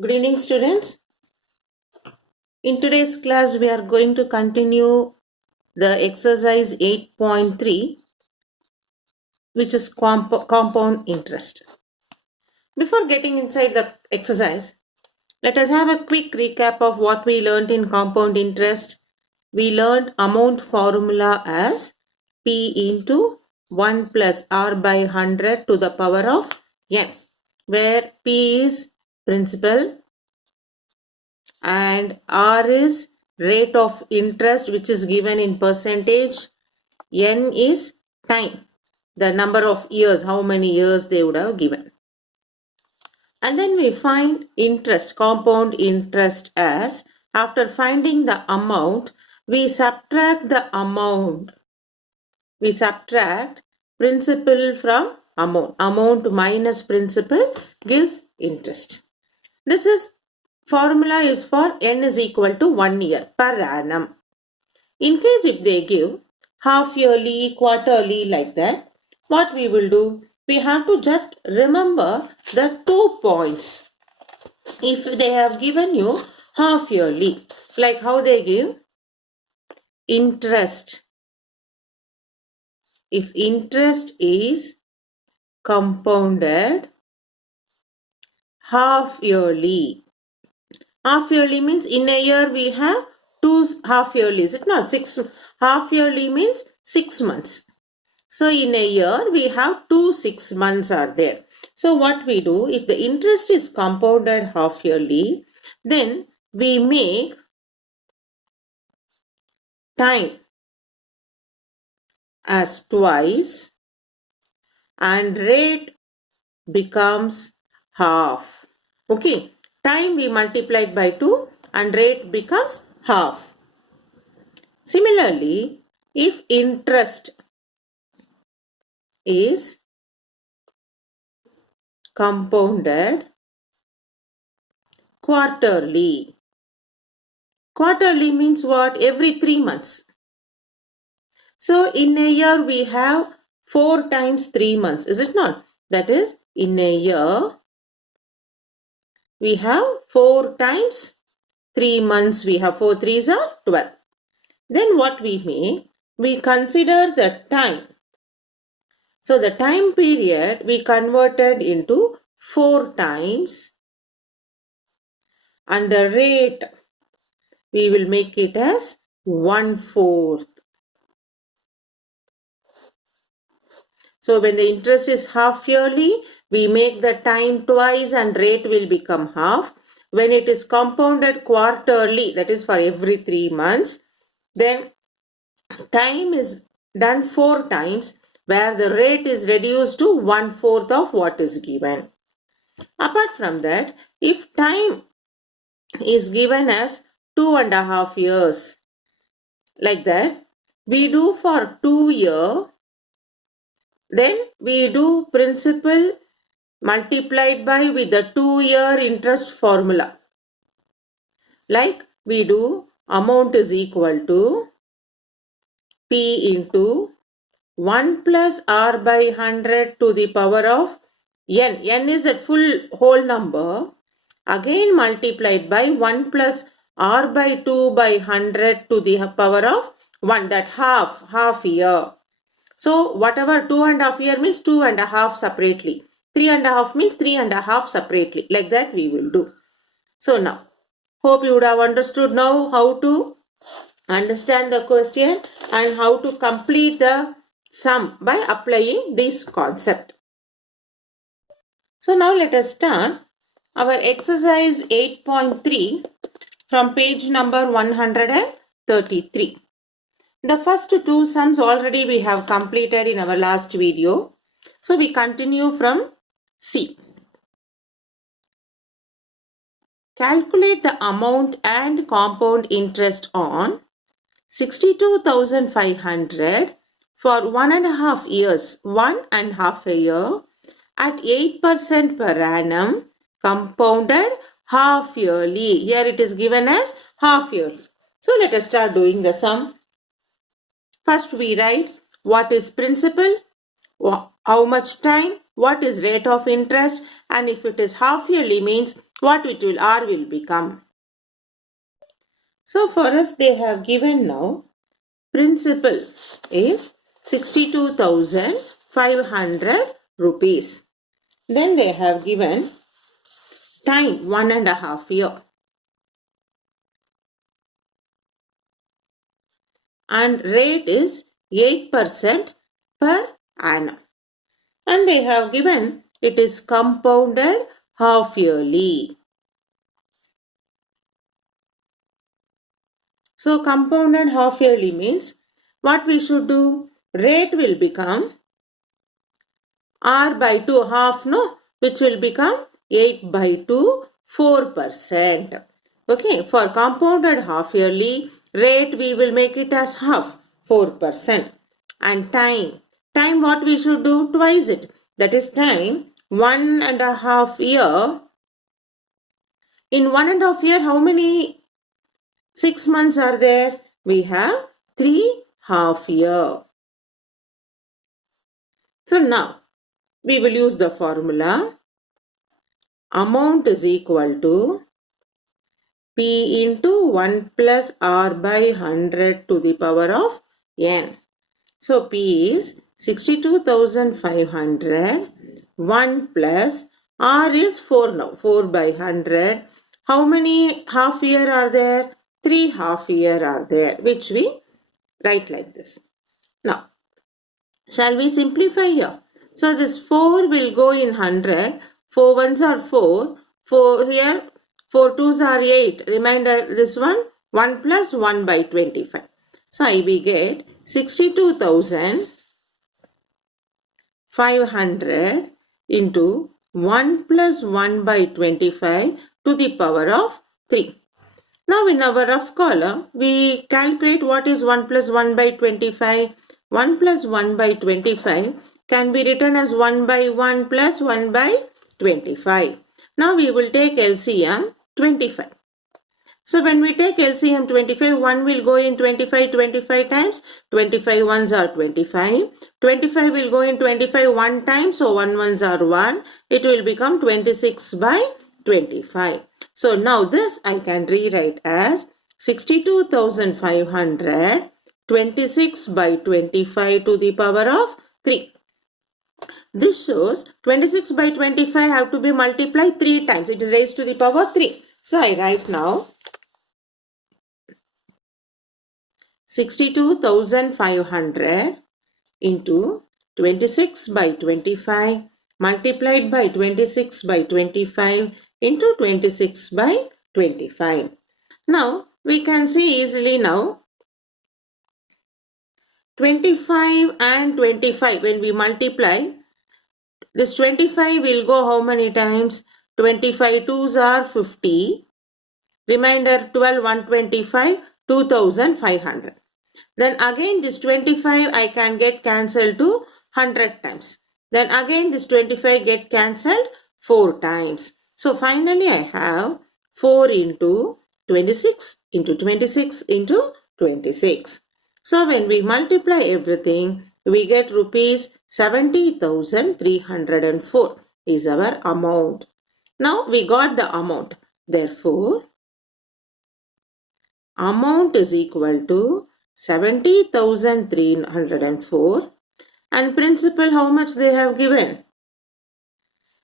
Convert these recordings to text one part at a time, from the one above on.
Good evening, students. In today's class, we are going to continue the exercise 8.3, which is compound interest. Before getting inside the exercise, let us have a quick recap of what we learned in compound interest. We learned amount formula as P into 1 plus R by 100 to the power of N, where P is principal and R is rate of interest, which is given in percentage. N is time, the number of years, how many years they would have given. And then we find interest, compound interest, as after finding the amount, we subtract the amount. We subtract principal from amount. Amount minus principal gives interest. This is formula is for N is equal to 1 year per annum. In case if they give half yearly, quarterly, like that, what we will do? We have to just remember the 2 points. If they have given you half yearly, like how they give interest. If interest is compounded half yearly. Half yearly means in a year we have 2 half yearly, is it not? 6 half yearly means 6 months. So in a year we have 2 6 months are there. So what we do, if the interest is compounded half yearly, then we make time as twice and rate becomes half. Okay, time we multiplied by 2 and rate becomes half. Similarly, if interest is compounded quarterly. Quarterly means what? Every 3 months. So in a year we have 4 times 3 months, is it not? That is, in a year we have 4 times 3 months. We have 4 3s are 12. Then what we make? We consider the time. So the time period we converted into 4 times and the rate we will make it as 1/4. So when the interest is half yearly, we make the time twice and rate will become half. When it is compounded quarterly, that is for every 3 months, then time is done 4 times, where the rate is reduced to 1/4 of what is given. Apart from that, if time is given as 2.5 years, like that, we do for 2 years, then we do principal multiplied by with the 2-year interest formula. Like we do amount is equal to P into 1 plus R by 100 to the power of N. N is that full whole number. Again multiplied by 1 plus R by 2 by 100 to the power of 1. That half year. So whatever 2.5 year means 2.5 separately. 3.5 means 3.5 separately. Like that we will do. So now, hope you would have understood now how to understand the question and how to complete the sum by applying this concept. So now let us start our exercise 8.3 from page number 133. The first 2 sums already we have completed in our last video. So we continue from C. Calculate the amount and compound interest on 62,500 for 1.5 years, 1.5 a year at 8% per annum, compounded half yearly. Here it is given as half yearly. So let us start doing the sum. First we write what is principal, how much time, what is rate of interest, and if it is half yearly means what it will R will become. So for us they have given now principal is 62,500 rupees. Then they have given time 1.5 years. And rate is 8% per annum. And they have given it is compounded half yearly. So compounded half yearly means what we should do? Rate will become R by 2 half, no, which will become 8 by 2, 4%. Okay, for compounded half yearly rate we will make it as half, 4%. And time what we should do? Twice it. That is time 1.5 year. In 1.5 year, how many 6 months are there? We have 3 half year. So now we will use the formula. Amount is equal to P into 1 plus R by 100 to the power of N. So P is 62,500. 1 plus R is 4 now. 4 by 100. How many half year are there? 3 half year are there, which we write like this. Now, shall we simplify here? So this 4 will go in 100. 4 ones are 4. 4 here. 4 twos are 8. Remainder this one. 1 plus 1 by 25. So I will get 62,500 into 1 plus 1 by 25 to the power of 3. Now in our rough column, we calculate what is 1 plus 1 by 25. 1 plus 1 by 25 can be written as 1 by 1 plus 1 by 25. Now we will take LCM 25. So when we take LCM 25, 1 will go in 25 times. 25 ones are 25. 25 will go in 25 1 time. So 1 ones are 1. It will become 26 by 25. So now this I can rewrite as 62,500 26 by 25 to the power of 3. This shows 26 by 25 have to be multiplied 3 times. It is raised to the power 3. So I write now 62,500 into 26 by 25 multiplied by 26 by 25 into 26 by 25. Now we can see easily now 25 and 25 when we multiply, this 25 will go how many times? 25 twos are 50. Remainder 12 125 2,500. Then again this 25 I can get cancelled to 100 times. Then again this 25 get cancelled 4 times. So finally I have 4 into 26 into 26 into 26. So when we multiply everything, we get rupees 70,304 is our amount. Now we got the amount. Therefore, amount is equal to 70,304 and principal how much they have given?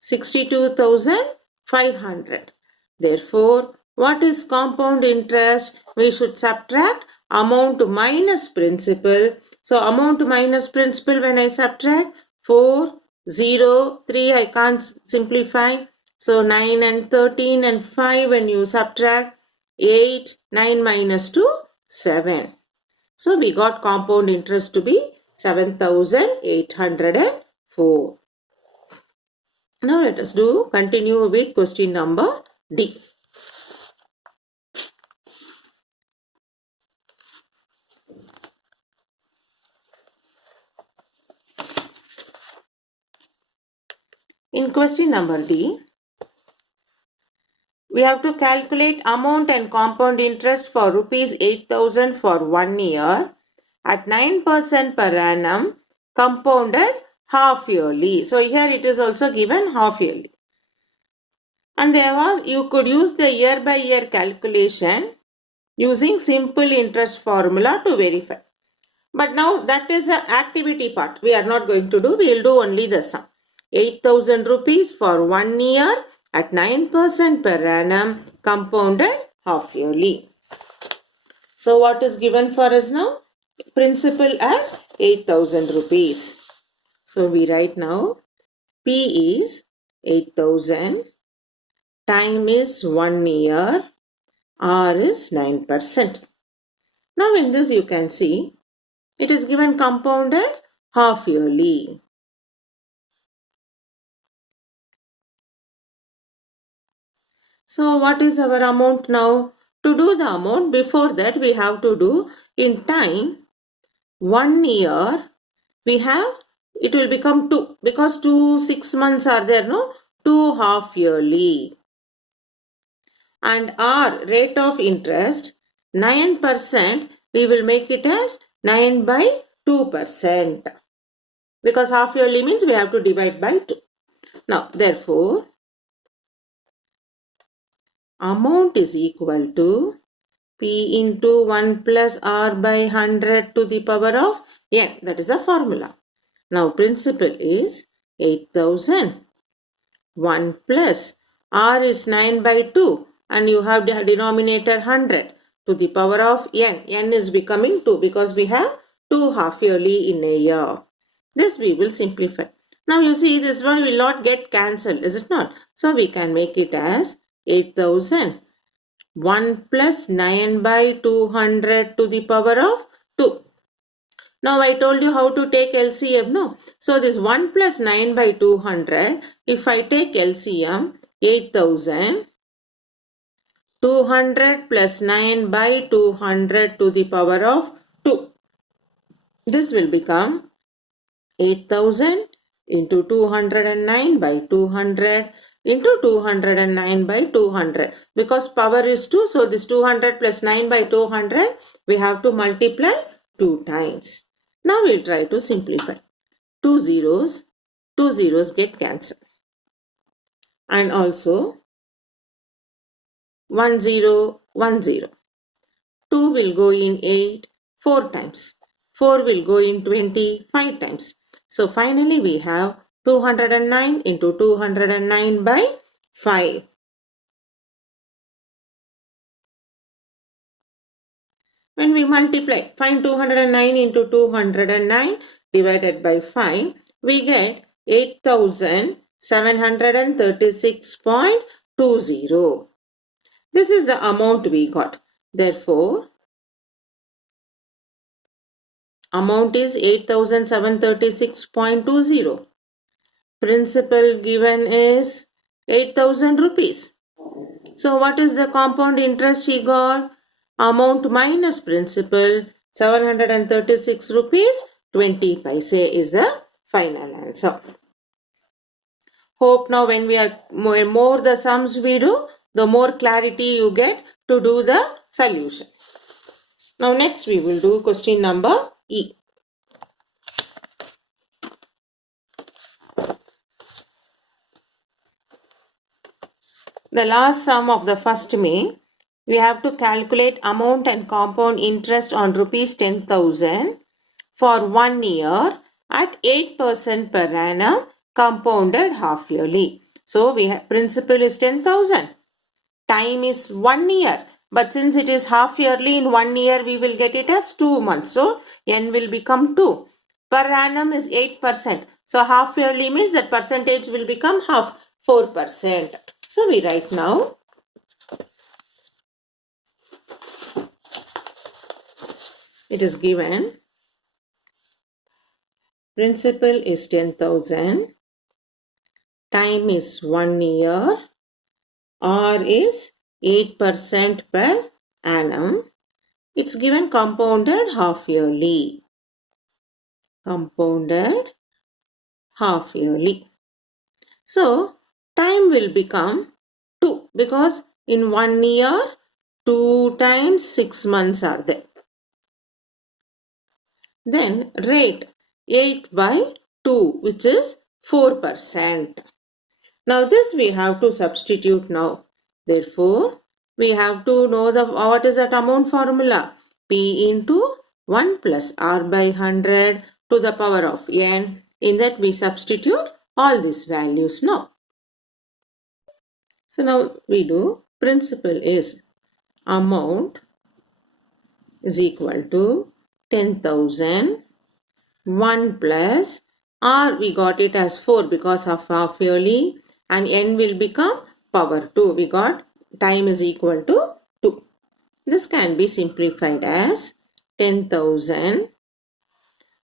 62,500. Therefore, what is compound interest? We should subtract amount minus principal. So amount minus principal when I subtract 4, 0, 3 I can't simplify. So 9 and 13 and 5 when you subtract 8, 9 minus 2, 7. So we got compound interest to be 7,804. Now let us continue with question number D. In question number D, we have to calculate amount and compound interest for rupees 8,000 for 1 year at 9% per annum compounded half yearly. So here it is also given half yearly. And there was, you could use the year by year calculation using simple interest formula to verify. But now that is the activity part. We are not going to do. We will do only the sum. 8,000 rupees for 1 year at 9% per annum, compounded half yearly. So what is given for us now? Principal as 8,000 rupees. So we write now P is 8,000, time is 1 year, R is 9%. Now in this you can see it is given compounded half yearly. So what is our amount now? To do the amount, before that we have to do in time 1 year, we have, it will become 2 because 2 6 months are there, no? 2 half yearly. And our rate of interest 9%, we will make it as 9 by 2%, because half yearly means we have to divide by 2. Now therefore amount is equal to P into 1 plus R by 100 to the power of n. That is a formula. Now principal is 8,000. 1 plus R is 9 by 2 and you have the denominator 100 to the power of n. n is becoming 2 because we have 2 half yearly in a year. This we will simplify. Now you see this one will not get cancelled, is it not? So we can make it as 8,000. 1 plus 9 by 200 to the power of 2. Now I told you how to take LCM, no? So this 1 plus 9 by 200, if I take LCM, 8,000, 200 plus 9 by 200 to the power of 2. This will become 8,000 into 209 by 200 into 209 by 200. Because power is 2, so this 200 plus 9 by 200, we have to multiply 2 times. Now we'll try to simplify. 2 zeros get cancelled. And also 1 0, 1 0. 2 will go in 8, 4 times. 4 will go in 20, 5 times. So finally we have 209 into 209 by 5. When we multiply, find 209 into 209 divided by 5, we get 8,736.20. This is the amount we got. Therefore, amount is 8,736.20. Principal given is 8,000 rupees. So what is the compound interest he got? Amount minus principal 736 rupees 20 paise is the final answer. Hope now when we are more the sums we do, the more clarity you get to do the solution. Now next we will do question number E. The last sum of the first May, we have to calculate amount and compound interest on rupees 10,000 for 1 year at 8% per annum, compounded half yearly. So we have principal is 10,000. Time is 1 year. But since it is half yearly, in 1 year we will get it as 2 months. So n will become 2. Per annum is 8%. So half yearly means that percentage will become half, 4%. So we write now. It is given. Principal is 10,000. Time is 1 year. R is 8% per annum. It's given compounded half yearly. Compounded half yearly. So time will become 2 because in 1 year 2 times 6 months are there. Then rate 8 by 2 which is 4%. Now this we have to substitute now. Therefore, we have to know what is that amount formula. P into 1 plus R by 100 to the power of n. In that we substitute all these values now. So now we do principal is amount is equal to 10,000 1 plus R we got it as 4 because of half yearly and n will become power 2. We got time is equal to 2. This can be simplified as 10,000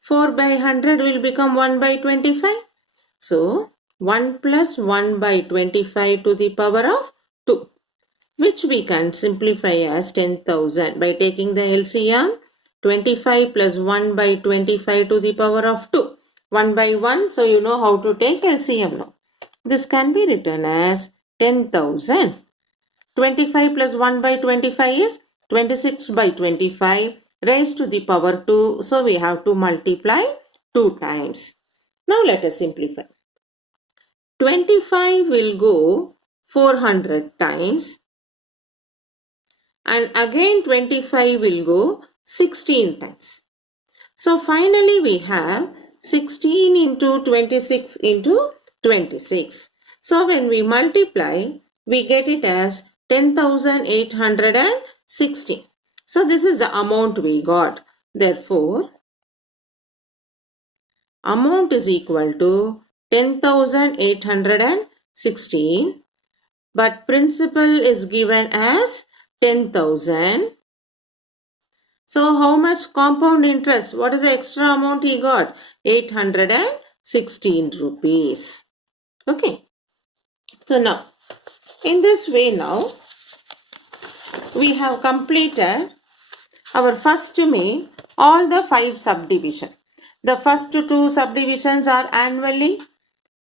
4 by 100 will become 1 by 25. So 1 plus 1 by 25 to the power of 2, which we can simplify as 10,000 by taking the LCM. 25 plus 1 by 25 to the power of 2. 1 by 1, so you know how to take LCM now. This can be written as 10,000. 25 plus 1 by 25 is 26 by 25 raised to the power 2. So we have to multiply 2 times. Now let us simplify. 25 will go 400 times. And again 25 will go 16 times. So finally we have 16 into 26 into 26. So when we multiply, we get it as 10,860. So this is the amount we got. Therefore, amount is equal to 10,816. But principal is given as 10,000. So how much compound interest? What is the extra amount he got? 816 rupees. Okay. So now, in this way now, we have completed our first May, all the 5 subdivisions. The first 2 subdivisions are annually.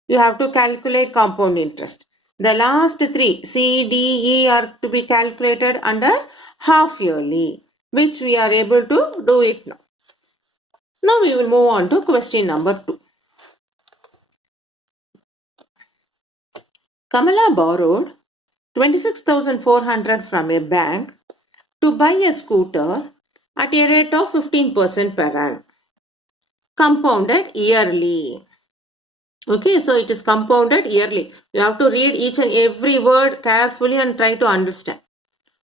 You have to calculate compound interest. The last 3, C, D, E are to be calculated under half yearly, which we are able to do it now. Now we will move on to question number 2. Kamala borrowed 26,400 from a bank to buy a scooter at a rate of 15% per annum, compounded yearly. Okay, so it is compounded yearly. You have to read each and every word carefully and try to understand.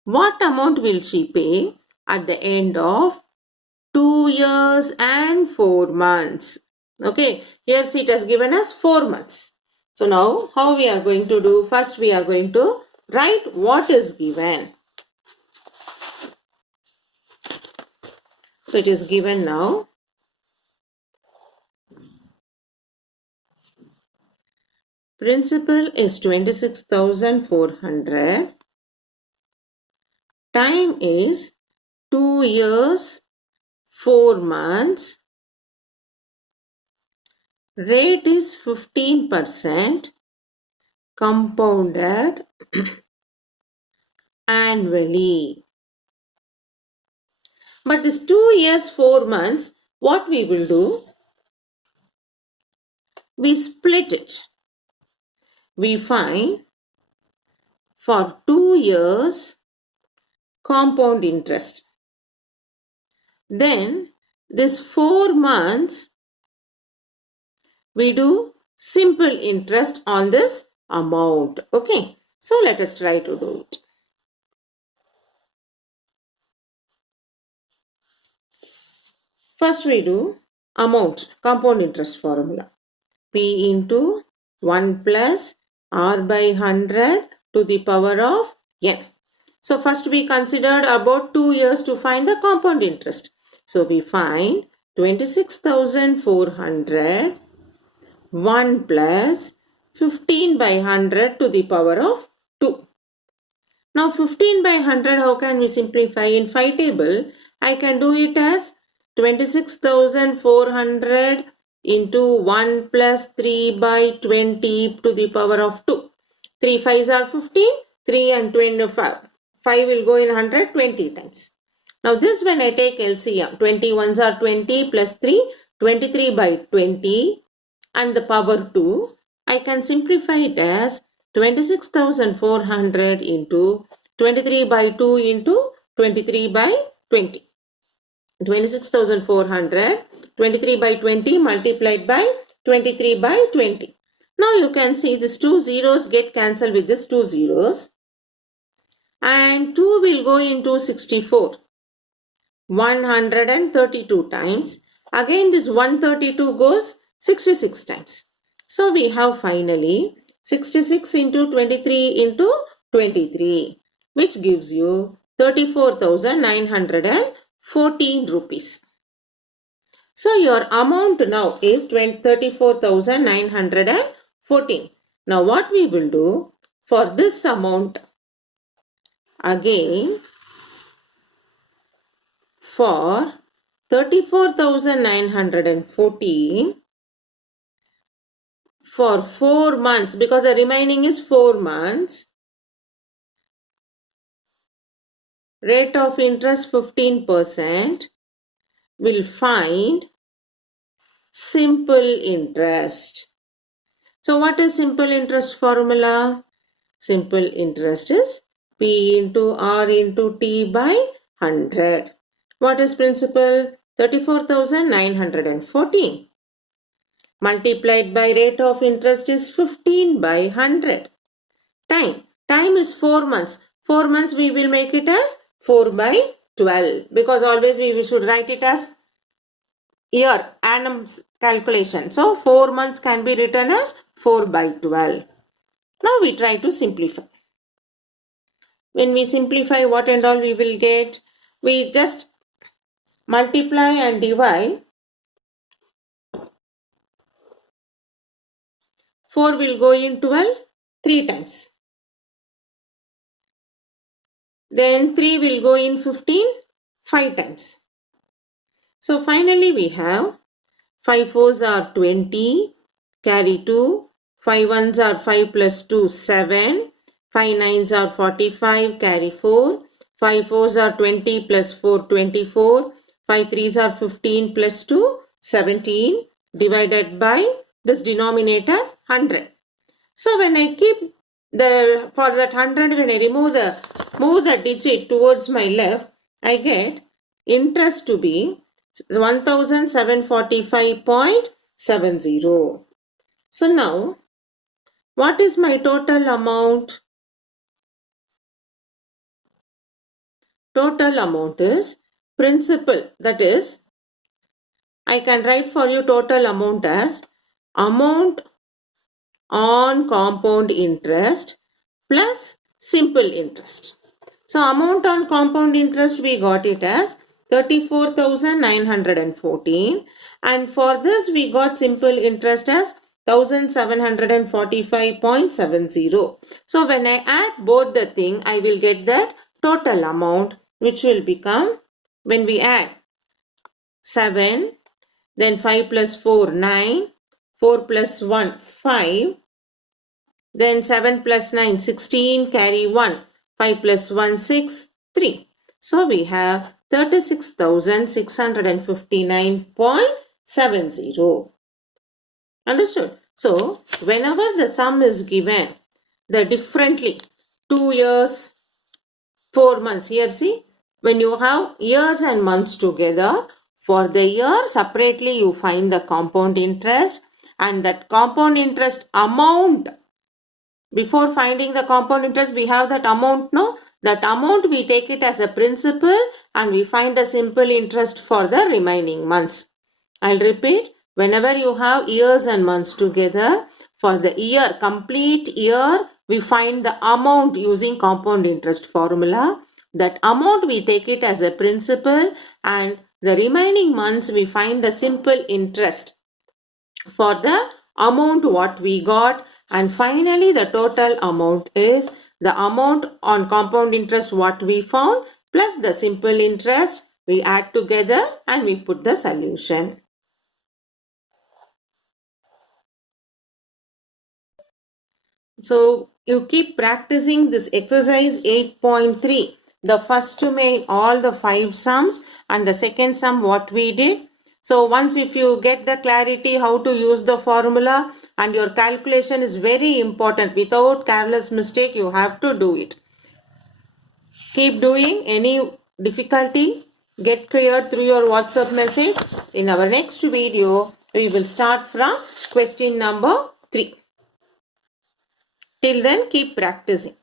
What amount will she pay at the end of 2 years and 4 months? Okay, here it has given us 4 months. So now how we are going to do? First we are going to write what is given. So it is given now. Principal is 26,400. Time is 2 years, 4 months. Rate is 15%. Compounded annually. But this 2 years, 4 months, what we will do? We split it. We find for 2 years compound interest. Then this 4 months we do simple interest on this amount. Okay, so let us try to do it. First we do amount, compound interest formula. P into 1 plus R by 100 to the power of n. So first we considered about 2 years to find the compound interest. So we find 26,400 1 plus 15 by 100 to the power of 2. Now 15 by 100, how can we simplify? In 5 table, I can do it as 26,400 into 1 plus 3 by 20 to the power of 2. 3 5s are 15, 3 and 25. 5 will go in 100 20 times. Now this when I take LCM, 21s are 20 plus 3, 23 by 20 and the power 2. I can simplify it as 26,400 into 23 by 2 into 23 by 20. 26,400, 23 by 20 multiplied by 23 by 20. Now you can see these two zeros get cancelled with these two zeros. And 2 will go into 64. 132 times. Again this 132 goes 66 times. So we have finally 66 into 23 into 23, which gives you 34,914 rupees. So your amount now is 34,914. Now what we will do for this amount, again for 34,914 for 4 months, because the remaining is 4 months, rate of interest 15%, will find simple interest. So what is simple interest formula? Simple interest is P into R into T by 100. What is principal? 34,914. Multiplied by rate of interest is 15 by 100. Time is 4 months. 4 months we will make it as 4 by 12, because always we should write it as year, annum calculation. So 4 months can be written as 4 by 12. Now we try to simplify. When we simplify, what and all we will get? We just multiply and divide. 4 will go in 12 3 times. Then 3 will go in 15 5 times. So finally we have 5 4s are 20, carry 2, 5 1s are 5 plus 2, 7, 5 9s are 45, carry 4, 5 4s are 20 plus 4, 24, 5 3s are 15 plus 2, 17, divided by this denominator 100. So when I keep for that 100, when I move the digit towards my left, I get interest to be 1745.70. So now, what is my total amount? Total amount is principal. That is, I can write for you total amount as amount on compound interest plus simple interest. So amount on compound interest, we got it as 34,914, and for this we got simple interest as 1745.70. So when I add both the thing, I will get that total amount, which will become, when we add 7, then 5 plus 4 9, 4 plus 1 5, then 7 plus 9 16, carry 1, 5 plus 1 6, 3. So we have 36,659.70. Understood? So whenever the sum is given, the differently 2 years, 4 months, here see, when you have years and months together, for the year separately you find the compound interest, and that compound interest amount, before finding the compound interest we have that amount, no? That amount we take it as a principal and we find the simple interest for the remaining months. I'll repeat, whenever you have years and months together, for the year, complete year, we find the amount using compound interest formula. That amount we take it as a principal, and the remaining months we find the simple interest for the amount what we got, and finally the total amount is the amount on compound interest what we found plus the simple interest. We add together and we put the solution. So you keep practicing this exercise 8.3. The first to make all the 5 sums, and the second sum what we did, So once if you get the clarity how to use the formula, and your calculation is very important, without careless mistake you have to do it. Keep doing. Any difficulty, get cleared through your WhatsApp message. In our next video, we will start from question number 3. Till then, keep practicing.